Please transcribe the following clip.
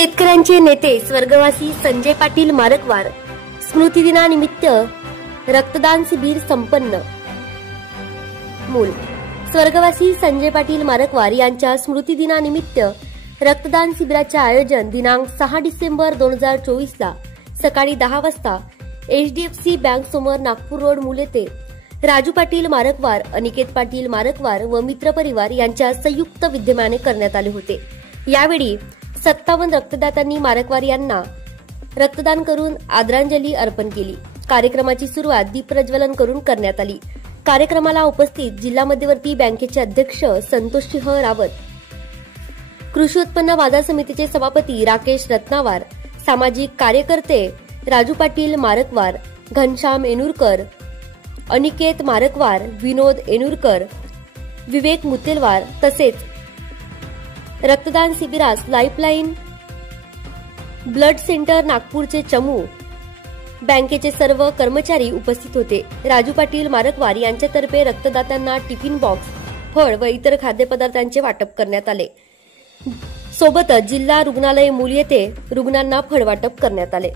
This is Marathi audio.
शेतकऱ्यांचे नेते स्वर्गवासी संजय पाटील मारकवार स्मृतिदिनानिमित्त रक्तदान शिबिर संपन्न। मूल स्वर्गवासी संजय पाटील मारकवार यांच्या स्मृतिदिनानिमित्त रक्तदान शिबिराचे आयोजन दिनांक 6 डिसेंबर 2024 ला सकाळी 10 वाजता HDFC बँक समोर नागपूर रोड मूल येथे राजू पाटील मारकवार, अनिकेत पाटील मारकवार व मित्र परिवार यांच्या संयुक्त विद्यमाने करण्यात आले होते। यावेळी 57 रक्तदात्यांनी मारकवार यांना रक्तदान करून आदरांजली अर्पण केली। कार्यक्रमाची सुरुवात दीप प्रज्वलन करून करण्यात आली। कार्यक्रमाला उपस्थित जिल्हा मध्यवर्ती बँकेचे अध्यक्ष संतोषसिंह रावत, कृषी उत्पन्न बाजार समितीचे सभापती राकेश रत्नावार, सामाजिक कार्यकर्ते राजू पाटील मारकवार, घनश्याम एनुरकर, अनिकेत मारकवार, विनोद एनुरकर, विवेक मुतेलवार तसेच रक्तदान शिबिरास लाईफलाईन ब्लड सेंटर नागपूरचे चमू, बँकेचे सर्व कर्मचारी उपस्थित होते। राजू पाटील मारकवार यांच्यातर्फे रक्तदात्यांना टिफिन बॉक्स, फळ व इतर खाद्यपदार्थांचे वाटप करण्यात आले। सोबतच जिल्हा रुग्णालय मूल येथे रुग्णांना फळ वाटप करण्यात आले।